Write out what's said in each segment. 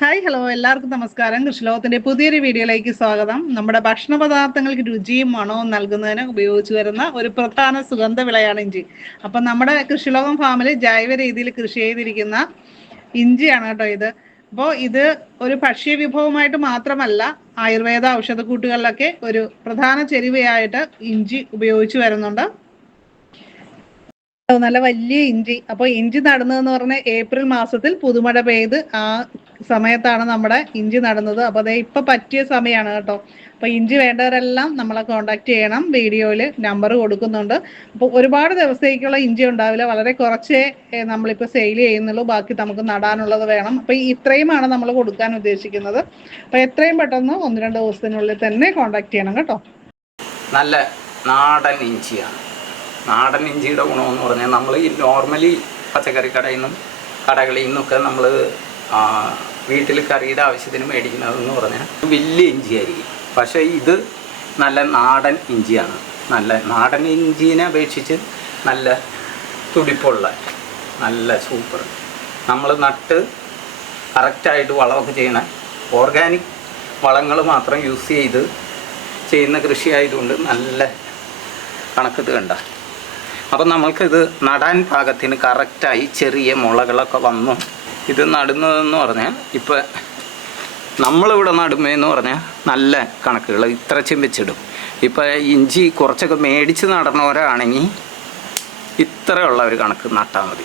Hi hello എല്ലാവർക്കും നമസ്കാരം. കൃഷിലോകത്തിന്റെ പുതിയൊരു വീഡിയോയിലേക്ക് സ്വാഗതം. നമ്മുടെ ഭക്ഷണ പദാർത്ഥങ്ങൾക്ക് രുചിയും മണവും നൽകുന്നതിന് ഉപയോഗിച്ചു വരുന്ന ഒരു പ്രധാന സുഗന്ധ വിളയാണ് ഇഞ്ചി. അപ്പം നമ്മുടെ കൃഷിലോകം ഫാമിൽ ജൈവ രീതിയിൽ കൃഷി ചെയ്തിരിക്കുന്ന ഇഞ്ചിയാണ് കേട്ടോ ഇത്. അപ്പോൾ ഇത് ഒരു ഭക്ഷ്യ വിഭവമായിട്ട് മാത്രമല്ല ആയുർവേദ ഔഷധക്കൂട്ടുകളിലൊക്കെ ഒരു പ്രധാന ചെരുവയായിട്ട് ഇഞ്ചി ഉപയോഗിച്ചു വരുന്നുണ്ട്. നല്ല വലിയ ഇഞ്ചി. അപ്പോൾ ഇഞ്ചി നടുന്നതെന്ന് പറഞ്ഞാൽ ഏപ്രിൽ മാസത്തിൽ പുതുമഴ പെയ്ത് ആ സമയത്താണ് നമ്മുടെ ഇഞ്ചി നടുന്നത്. അപ്പോൾ അതേ ഇപ്പൊ പറ്റിയ സമയമാണ് കേട്ടോ. അപ്പോൾ ഇഞ്ചി വേണ്ടവരെല്ലാം നമ്മളെ കോണ്ടാക്ട് ചെയ്യണം. വീഡിയോയിൽ നമ്പർ കൊടുക്കുന്നുണ്ട്. അപ്പോൾ ഒരുപാട് ദിവസത്തേക്കുള്ള ഇഞ്ചി ഉണ്ടാവില്ല. വളരെ കുറച്ചേ നമ്മളിപ്പോ സെയിൽ ചെയ്യുന്നുള്ളൂ. ബാക്കി നമുക്ക് നടാനുള്ളത് വേണം. അപ്പോൾ ഇത്രയുമാണ് നമ്മൾ കൊടുക്കാൻ ഉദ്ദേശിക്കുന്നത്. അപ്പോൾ എത്രയും പെട്ടെന്ന് ഒന്ന് രണ്ട് ദിവസത്തിനുള്ളിൽ തന്നെ കോണ്ടാക്ട് ചെയ്യണം കേട്ടോ. നല്ല നാടൻ ഇഞ്ചിയാണ്. നാടൻ ഇഞ്ചിയുടെ ഗുണമെന്ന് പറഞ്ഞാൽ നമ്മൾ ഈ നോർമലി പച്ചക്കറി കടയിൽ നിന്നും കടകളിൽ നിന്നൊക്കെ നമ്മൾ വീട്ടിൽ കറിയുടെ ആവശ്യത്തിന് മേടിക്കുന്നതെന്ന് പറഞ്ഞാൽ വലിയ ഇഞ്ചിയായിരിക്കും പക്ഷേ ഇത് നല്ല നാടൻ ഇഞ്ചിയാണ്. നല്ല നാടൻ ഇഞ്ചിനെ അപേക്ഷിച്ച് നല്ല തുടിപ്പുള്ള നല്ല സൂപ്പർ നമ്മൾ നട്ട് കറക്റ്റായിട്ട് വളമൊക്കെ ചെയ്യണ ഓർഗാനിക് വളങ്ങൾ മാത്രം യൂസ് ചെയ്ത് ചെയ്യുന്ന കൃഷി ആയതുകൊണ്ട് നല്ല കണക്കിത് കണ്ട. അപ്പം നമ്മൾക്കിത് നടാൻ പാകത്തിന് കറക്റ്റായി ചെറിയ മുളകളൊക്കെ വന്നു. ഇത് നടുന്നതെന്ന് പറഞ്ഞാൽ ഇപ്പം നമ്മളിവിടെ നടുമേന്ന് പറഞ്ഞാൽ നല്ല കണക്കുകൾ ഇത്രച്ചും വെച്ചിടും ഇപ്പം ഇഞ്ചി കുറച്ചൊക്കെ മേടിച്ച് നടണവരാണെങ്കിൽ ഇത്രയുള്ള ഒരു കണക്ക് നട്ടാൽ മതി.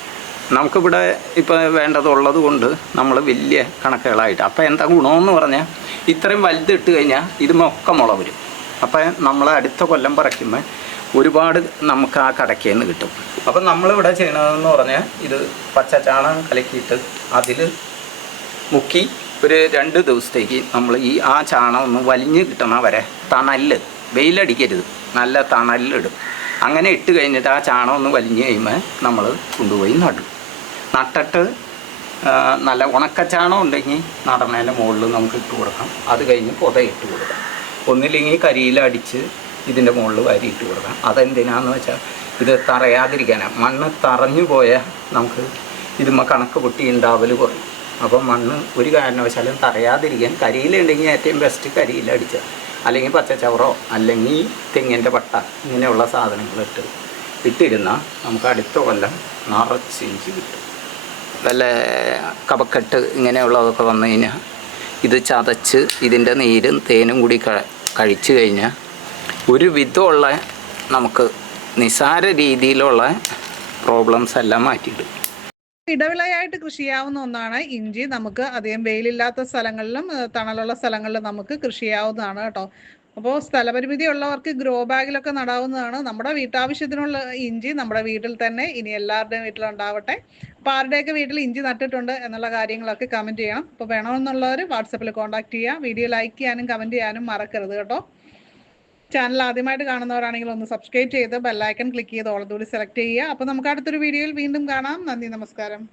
നമുക്കിവിടെ ഇപ്പോൾ വേണ്ടതുള്ളത് കൊണ്ട് നമ്മൾ വലിയ കണക്കുകളായിട്ട്. അപ്പോൾ എന്താ ഗുണമെന്ന് പറഞ്ഞാൽ ഇത്രയും വലുതിട്ട് കഴിഞ്ഞാൽ ഇതുമൊക്കെ മുള വരും. അപ്പോൾ നമ്മൾ അടുത്ത കൊല്ലം പറിക്കുമ്പോൾ ഒരുപാട് നമുക്ക് ആ കടക്കേന്ന് കിട്ടും. അപ്പം നമ്മളിവിടെ ചെയ്യണതെന്ന് പറഞ്ഞാൽ ഇത് പച്ച ചാണകം കലക്കിയിട്ട് അതിൽ മുക്കി ഒരു രണ്ട് ദിവസത്തേക്ക് നമ്മൾ ഈ ആ ചാണകം ഒന്ന് വലിഞ്ഞ് കിട്ടണ വരെ തണൽ വെയിലടിക്കരുത്. നല്ല തണലിടും. അങ്ങനെ ഇട്ട് കഴിഞ്ഞിട്ട് ആ ചാണകം ഒന്ന് വലിഞ്ഞ് കഴിയുമ്പോൾ നമ്മൾ കൊണ്ടുപോയി നടും. നട്ടിട്ട് നല്ല ഉണക്കച്ചാണം ഉണ്ടെങ്കിൽ നടണേന്റെ മുകളിൽ നമുക്ക് ഇട്ട് കൊടുക്കാം. അത് കഴിഞ്ഞ് പുത ഇട്ട് കൊടുക്കാം. ഒന്നില്ലെങ്കിൽ കരിയിലടിച്ച് ഇതിന്റെ മുകളിൽ വാരിയിട്ട് കൊടുക്കണം. കൊടുക്കാം അതെന്തിനാന്ന് വെച്ചാൽ ഇത് തറയാതിരിക്കാനാണ് മണ്ണ് തറഞ്ഞു പോയാൽ നമുക്ക് ഇതുമ്മ കണക്ക് പൊട്ടി ഉണ്ടാവൽ കുറയും. അപ്പം മണ്ണ് ഒരു കാരണവശാലും തറയാതിരിക്കാൻ കരിയിലുണ്ടെങ്കിൽ ഏറ്റവും ബെസ്റ്റ് കരിയിലടിച്ച അല്ലെങ്കിൽ പച്ചച്ചവറോ അല്ലെങ്കിൽ തെങ്ങിന്റെ പട്ട ഇങ്ങനെയുള്ള സാധനങ്ങൾ ഇട്ട് ഇട്ടിരുന്നാൽ നമുക്ക് അടുത്ത കൊല്ലം നിറച്ച് ഇഞ്ചി കിട്ടും. വല്ല കപക്കെട്ട് ഇങ്ങനെയുള്ളതൊക്കെ വന്നു കഴിഞ്ഞാൽ ഇത് ചതച്ച് ഇതിന്റെ നീരും തേനും കൂടി കഴിച്ചു കഴിഞ്ഞാൽ ഒരു വിധമുള്ള നമുക്ക് നിസാര രീതിയിലുള്ള പ്രോബ്ലംസ് എല്ലാം മാറ്റിയിടും ഇടവിളയായിട്ട് കൃഷി ചെയ്യാവുന്ന ഒന്നാണ് ഇഞ്ചി. നമുക്ക് അധികം വെയിലില്ലാത്ത സ്ഥലങ്ങളിലും തണലുള്ള സ്ഥലങ്ങളിലും നമുക്ക് കൃഷി ചെയ്യാവുന്നതാണ് കേട്ടോ. അപ്പോൾ സ്ഥലപരിമിതി ഉള്ളവർക്ക് ഗ്രോ ബാഗിലൊക്കെ നടാവുന്നതാണ്. നമ്മുടെ വീട്ടാവശ്യത്തിനുള്ള ഇഞ്ചി നമ്മുടെ വീട്ടിൽ തന്നെ ഇനി എല്ലാവരുടെയും വീട്ടിലുണ്ടാവട്ടെ. അപ്പോൾ ആരുടെയൊക്കെ വീട്ടിൽ ഇഞ്ചി നട്ടിട്ടുണ്ട് എന്നുള്ള കാര്യങ്ങളൊക്കെ കമന്റ് ചെയ്യണം. അപ്പോൾ വേണമെന്നുള്ളവർ വാട്സപ്പിൽ കോൺടാക്ട് ചെയ്യുക. വീഡിയോ ലൈക്ക് ചെയ്യാനും കമന്റ് ചെയ്യാനും മറക്കരുത് കേട്ടോ. ചാനൽ ആദ്യമായിട്ട് കാണുന്നവരാണെങ്കിൽ ഒന്ന് സബ്സ്ക്രൈബ് ചെയ്ത് ബെല്ലൈക്കൺ ക്ലിക്ക് ചെയ്ത് ഓളത്തൂടി സെലക്ട് ചെയ്യുക. അപ്പോൾ നമുക്ക് അടുത്തൊരു വീഡിയോയിൽ വീണ്ടും കാണാം. നന്ദി നമസ്കാരം.